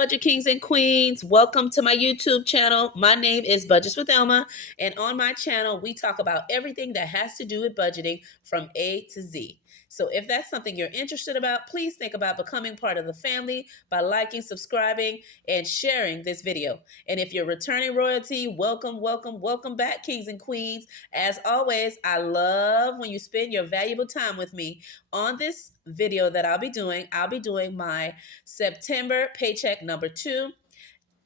Budget Kings and Queens? Welcome to my YouTube channel. My name is Budgets with Elma, and on my channel, we talk about everything that has to do with budgeting from A to Z. So if that's something you're interested about, please think about becoming part of the family by liking, subscribing, and sharing this video. And if you're returning royalty, welcome, welcome, welcome back, Kings and Queens. As always, I love when you spend your valuable time with me. On this video that I'll be doing my September paycheck number 2.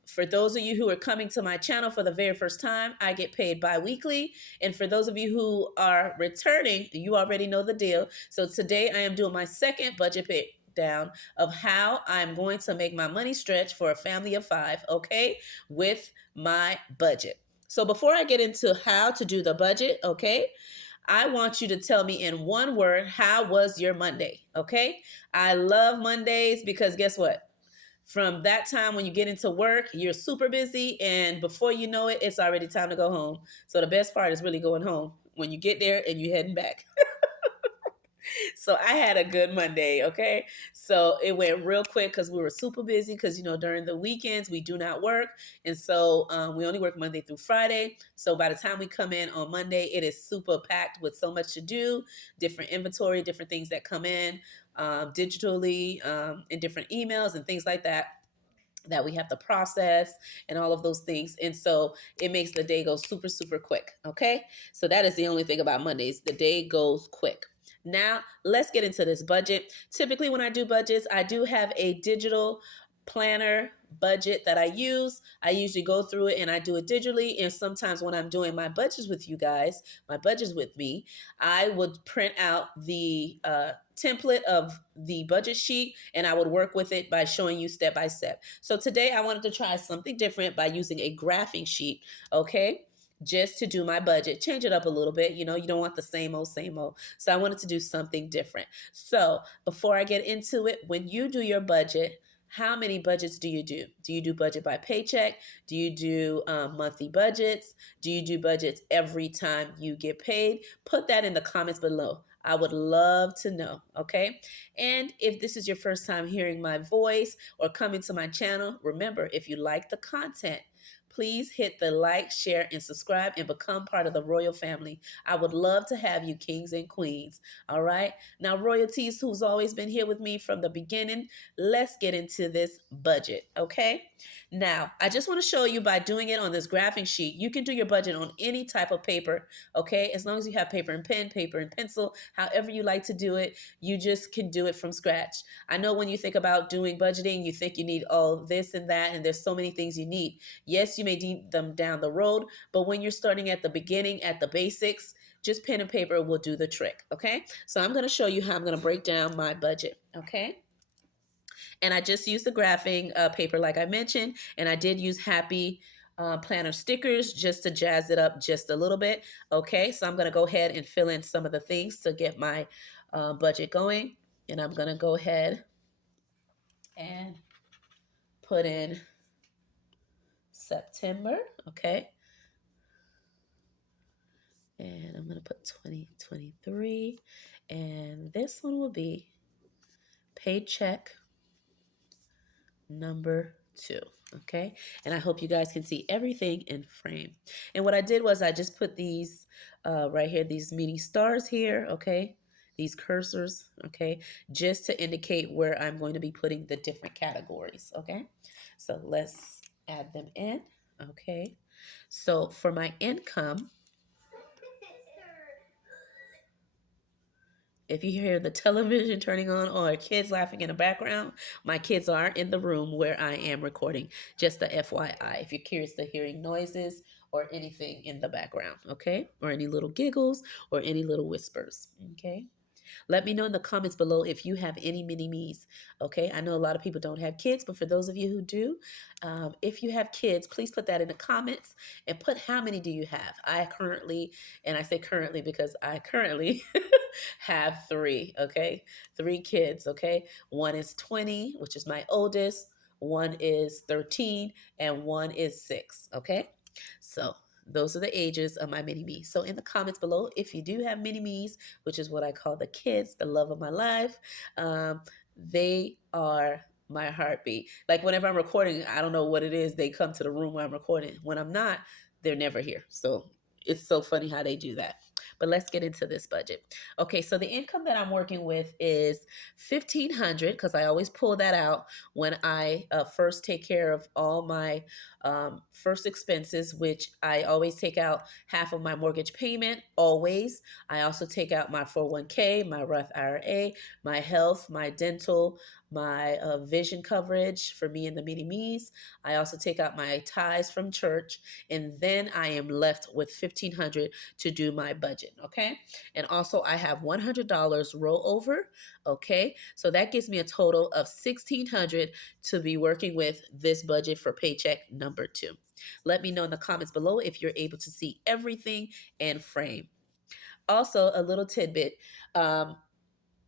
For those of you who are coming to my channel for the very first time, I get paid bi-weekly. And for those of you who are returning, you already know the deal. So today I am doing my second budget pay down of how I'm going to make my money stretch for a family of 5, okay, with my budget. So before I get into how to do the budget, okay, I want you to tell me in one word, how was your Monday? Okay. I love Mondays because guess what? From that time when you get into work, you're super busy, and before you know it, it's already time to go home. So the best part is really going home when you get there and you're heading back. So I had a good Monday, okay? So it went real quick because we were super busy because, during the weekends, we do not work. And so we only work Monday through Friday. So by the time we come in on Monday, it is super packed with so much to do, different inventory, different things that come in digitally, and different emails and things like that we have to process and all of those things. And so it makes the day go super, super quick. Okay. So that is the only thing about Mondays. The day goes quick. Now let's get into this budget. Typically when I do budgets, I do have a digital planner budget that I use. I usually go through it and I do it digitally. And sometimes when I'm doing my budgets with you guys, my budgets with me, I would print out the template of the budget sheet and I would work with it by showing you step by step. So today I wanted to try something different by using a graphing sheet, okay? Just to do my budget, change it up a little bit. You don't want the same old, same old. So I wanted to do something different. So before I get into it, when you do your budget, how many budgets do you do? Do you do budget by paycheck? Do you do monthly budgets? Do you do budgets every time you get paid? Put that in the comments below. I would love to know, okay? And if this is your first time hearing my voice or coming to my channel, remember, if you like the content, please hit the like, share, and subscribe and become part of the royal family. I would love to have you, kings and queens. All right. Now, royalties, who's always been here with me from the beginning, let's get into this budget. Okay. Now, I just want to show you by doing it on this graphing sheet, you can do your budget on any type of paper. Okay. As long as you have paper and pen, paper and pencil, however you like to do it, you just can do it from scratch. I know when you think about doing budgeting, you think you need all this and that, and there's so many things you need. Yes, you may need them down the road, but when you're starting at the beginning, at the basics, just pen and paper will do the trick, okay? So I'm going to show you how I'm going to break down my budget, okay? And I just used the graphing paper like I mentioned, and I did use Happy planner stickers just to jazz it up just a little bit, okay? So I'm going to go ahead and fill in some of the things to get my budget going, and I'm going to go ahead and put in September, okay? And I'm going to put 2023. And this one will be paycheck number 2. Okay. And I hope you guys can see everything in frame. And what I did was I just put these right here, these mini stars here. Okay. These cursors. Okay. Just to indicate where I'm going to be putting the different categories. Okay. So let's add them in. Okay. So for my income, if you hear the television turning on or kids laughing in the background, my kids are in the room where I am recording. Just a FYI, if you're curious to hearing noises or anything in the background, okay? Or any little giggles or any little whispers, okay? Let me know in the comments below if you have any mini-me's, okay? I know a lot of people don't have kids, but for those of you who do, if you have kids, please put that in the comments and put how many do you have. I currently, and I say currently because I currently have 3, okay? 3 kids, okay? One is 20, which is my oldest. One is 13, and one is 6, okay? So those are the ages of my mini-me. So in the comments below, if you do have mini-me's, which is what I call the kids, the love of my life, they are my heartbeat. Like whenever I'm recording, I don't know what it is. They come to the room where I'm recording. When I'm not, they're never here. So it's so funny how they do that. But let's get into this budget. Okay, so the income that I'm working with is 1,500 because I always pull that out when I first take care of all my first expenses, which I always take out half of my mortgage payment. Always, I also take out my 401k, my Roth IRA, my health, my dental, my vision coverage for me and the mini me's. I also take out my tithes from church, and then I am left with 1,500 to do my budget. Okay, and also I have $100 rollover. Okay, so that gives me a total of 1,600 to be working with this budget for paycheck number 2. Let me know in the comments below if you're able to see everything and frame. Also, a little tidbit.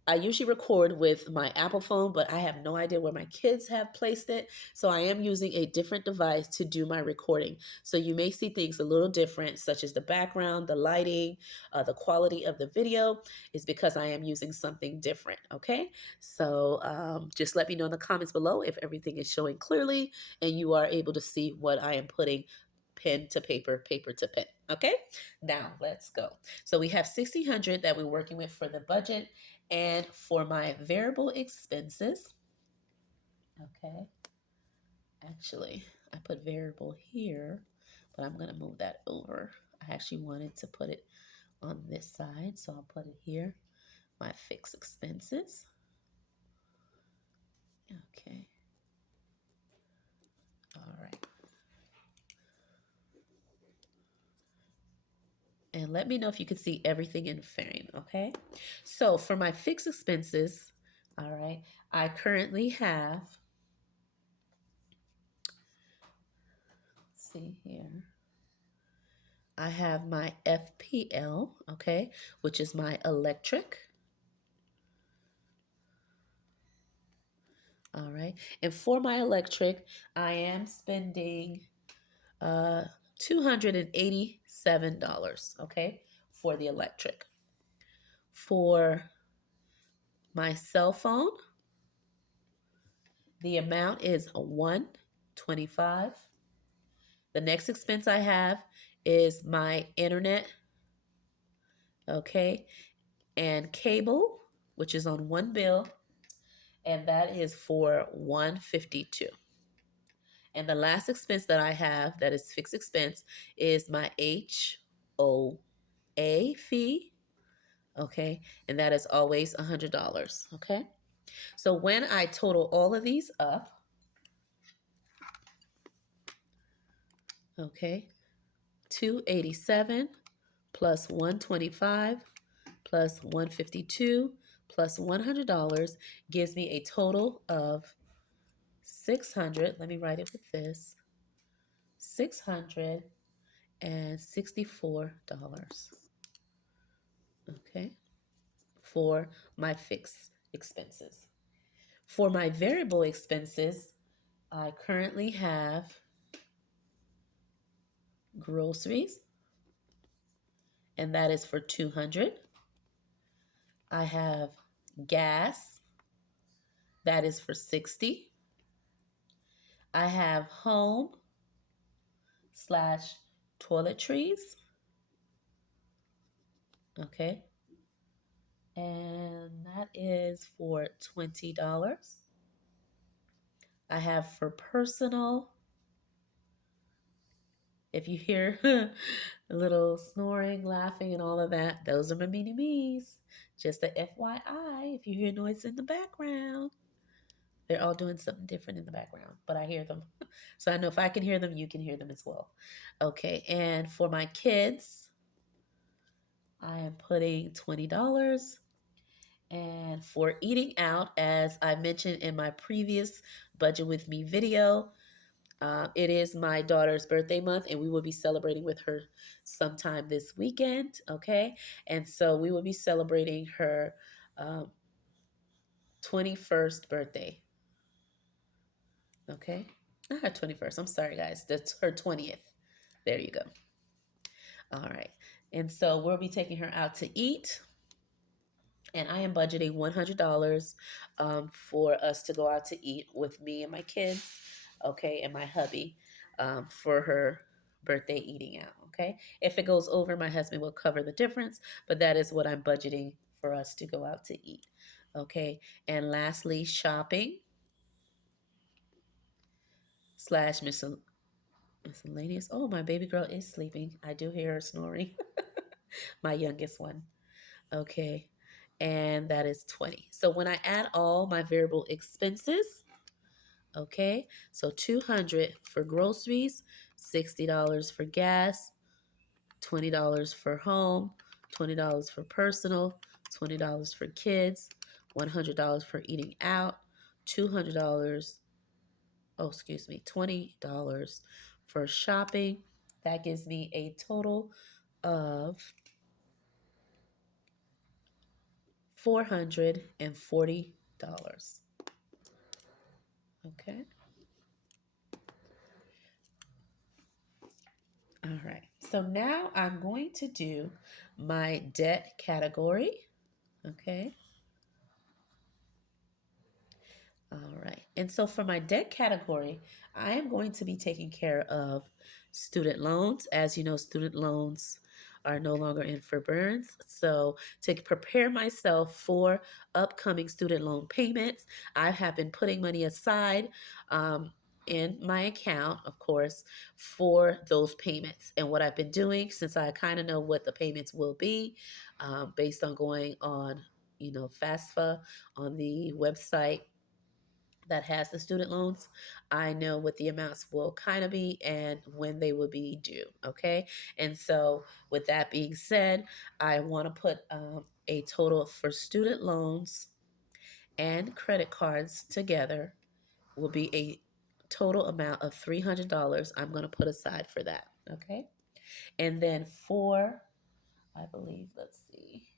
I usually record with my Apple phone, but I have no idea where my kids have placed it. So I am using a different device to do my recording. So you may see things a little different, such as the background, the lighting, the quality of the video is because I am using something different. Okay. So just let me know in the comments below if everything is showing clearly and you are able to see what I am putting pen to paper, paper to pen. Okay. Now let's go. So we have 1,600 that we're working with for the budget. And for my variable expenses, okay, actually, I put variable here, but I'm going to move that over. I actually wanted to put it on this side, so I'll put it here. My fixed expenses. Okay. All right. And let me know if you can see everything in frame, okay? So for my fixed expenses, all right, I currently have, let's see here. I have my FPL, okay, which is my electric. All right. And for my electric, I am spending $287, okay, for the electric. For my cell phone, the amount is 125. The next expense I have is my internet, okay, and cable, which is on one bill, and that is for 152. And the last expense that I have that is fixed expense is my HOA fee, okay, and that is always $100, okay. So when I total all of these up, okay, 287 plus 125 plus 152 plus $100 gives me a total of 600. Let me write it with this. $664. Okay, for my fixed expenses. For my variable expenses, I currently have groceries, and that is for 200. I have gas, that is for 60. I have home slash toiletries, okay, and that is for $20. I have for personal, if you hear a little snoring, laughing, and all of that, those are my mini me's. Just a FYI, if you hear noise in the background, they're all doing something different in the background, but I hear them. So I know if I can hear them, you can hear them as well. Okay, and for my kids, I am putting $20. And for eating out, as I mentioned in my previous Budget With Me video, it is my daughter's birthday month, and we will be celebrating with her sometime this weekend. Okay, and so we will be celebrating her 21st birthday. Okay, not her 21st. I'm sorry, guys. That's her 20th. There you go. All right, and so we'll be taking her out to eat. and I am budgeting $100 for us to go out to eat with me and my kids, okay, and my hubby for her birthday eating out, okay. If it goes over, my husband will cover the difference, but that is what I'm budgeting for us to go out to eat, okay. And lastly, shopping slash miscellaneous. Oh, my baby girl is sleeping. I do hear her snoring. My youngest one. Okay. And that is 20. So when I add all my variable expenses, okay, so 200 for groceries, $60 for gas, $20 for home, $20 for personal, $20 for kids, $100 for eating out, $200, oh, excuse me, $20 for shopping. That gives me a total of $440. Okay. All right. So now I'm going to do my debt category. Okay. All right. And so for my debt category, I am going to be taking care of student loans. As you know, student loans are no longer in forbearance. So to prepare myself for upcoming student loan payments, I have been putting money aside in my account, of course, for those payments. And what I've been doing, since I kind of know what the payments will be, based on going on, FAFSA on the website that has the student loans, I know what the amounts will kind of be and when they will be due. Okay. And so, with that being said, I want to put a total for student loans and credit cards together will be a total amount of $300 I'm going to put aside for that. Okay. And then for, I believe, let's see.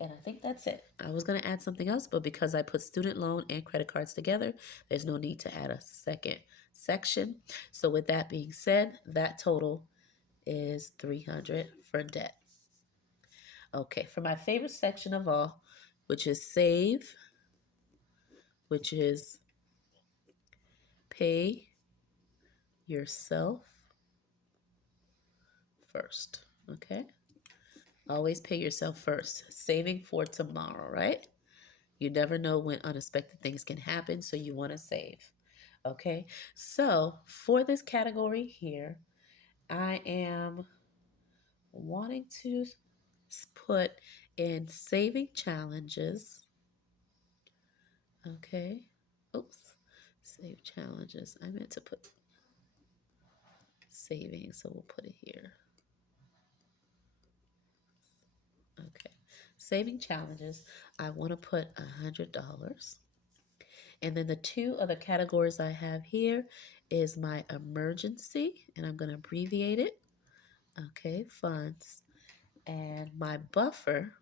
And I think that's it. I was going to add something else, but because I put student loan and credit cards together, there's no need to add a second section. So with that being said, that total is 300 for debt. Okay, for my favorite section of all, which is save, which is pay yourself first. Okay? Always pay yourself first. Saving for tomorrow, right? You never know when unexpected things can happen, so you want to save. Okay, so for this category here, I am wanting to put in saving challenges. Okay, oops, save challenges. I meant to put saving, so we'll put it here. Okay, saving challenges. I want to put $100. And then the two other categories I have here is my emergency, and I'm going to abbreviate it. Okay, funds. And my buffer.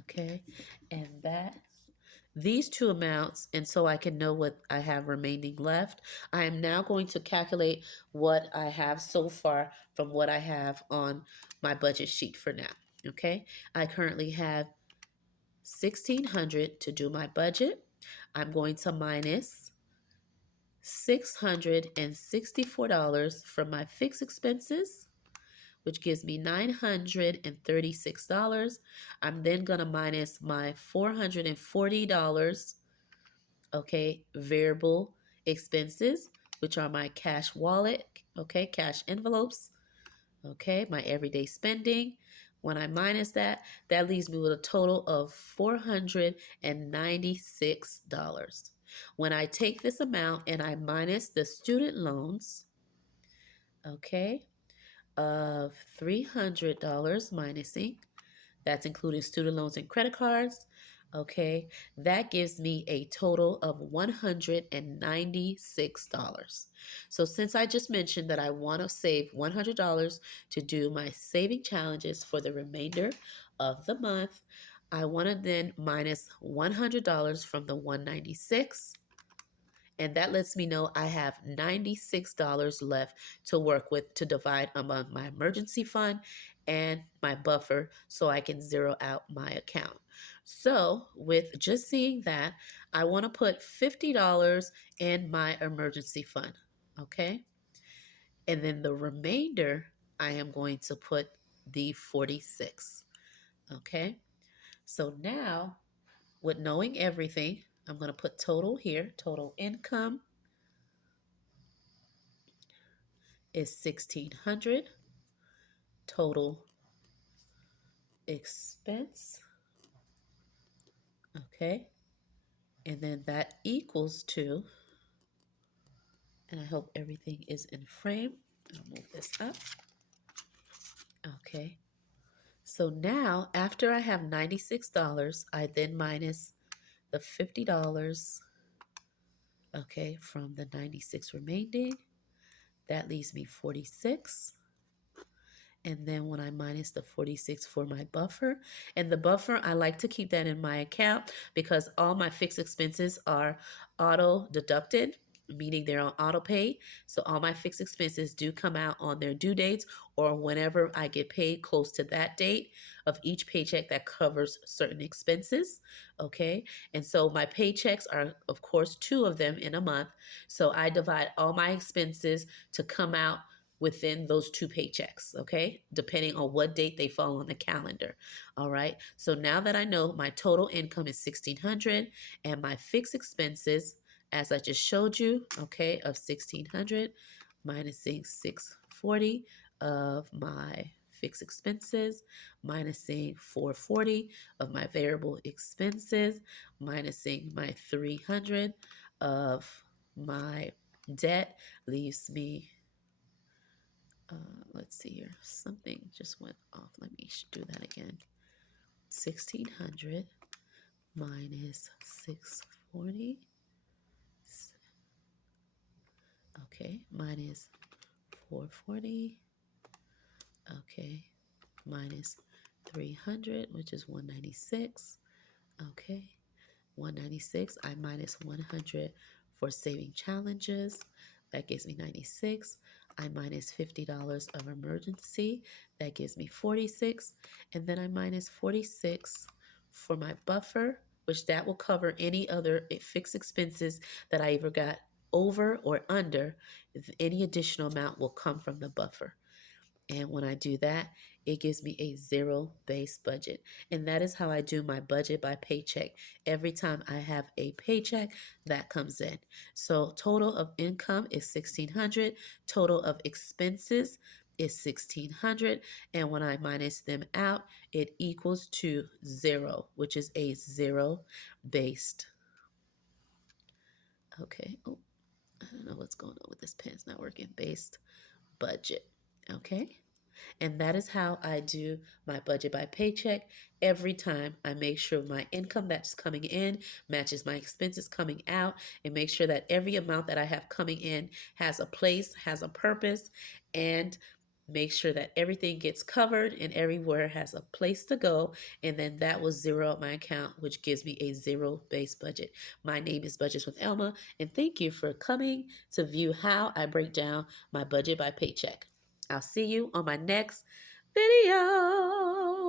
Okay, and that these two amounts, and so I can know what I have remaining left. I am now going to calculate what I have so far from what I have on my budget sheet for now. Okay, I currently have 1,600 to do my budget. I'm going to minus $664 from my fixed expenses, which gives me $936. I'm then going to minus my $440, okay, variable expenses, which are my cash wallet, okay, cash envelopes, okay, my everyday spending. When I minus that, that leaves me with a total of $496. When I take this amount and I minus the student loans, okay, of $300 minusing, that's including student loans and credit cards, okay, that gives me a total of $196. So since I just mentioned that I want to save $100 to do my saving challenges for the remainder of the month, I want to then minus $100 from the 196, and that lets me know I have $96 left to work with to divide among my emergency fund and my buffer so I can zero out my account. So, with just seeing that, I want to put $50 in my emergency fund. Okay. And then the remainder, I am going to put the 46. Okay. So now, with knowing everything, I'm going to put total here. Total income is 1600. Total expense. Okay. And then that equals to, and I hope everything is in frame. I'll move this up. Okay. So now, after I have $96, I then minus the $50, okay, from the 96 remaining. That leaves me 46. And then when I minus the 46 for my buffer, and the buffer, I like to keep that in my account because all my fixed expenses are auto deducted, meaning they're on auto pay. So all my fixed expenses do come out on their due dates or whenever I get paid close to that date of each paycheck that covers certain expenses. Okay. And so my paychecks are, of course, two of them in a month. So I divide all my expenses to come out within those two paychecks, okay? Depending on what date they fall on the calendar. All right. So now that I know my total income is 1600 and my fixed expenses, as I just showed you, okay, of 1600 minusing 640 of my fixed expenses, minusing 440 of my variable expenses, minusing my 300 of my debt leaves me let's see here. Something just went off. Let me do that again. 1600 minus 640. Okay, minus 440. Okay, minus 300, which is 196. Okay, 196. I minus 100 for saving challenges. That gives me 96. I minus $50 of emergency. That gives me 46. And then I minus 46 for my buffer, which that will cover any other fixed expenses that I either got over or under. If any additional amount will come from the buffer. And when I do that, it gives me a zero-based budget. And that is how I do my budget by paycheck. Every time I have a paycheck that comes in. So total of income is 1600. Total of expenses is 1600. And when I minus them out, it equals to zero, which is a zero-based. Okay. Oh, I don't know what's going on with this pen. It's not working. Based budget. Okay. And that is how I do my budget by paycheck. Every time I make sure my income that's coming in matches my expenses coming out and make sure that every amount that I have coming in has a place, has a purpose, and make sure that everything gets covered and everywhere has a place to go. And then that will zero out my account, which gives me a zero-based budget. My name is Budgets with Elma, and thank you for coming to view how I break down my budget by paycheck. I'll see you on my next video.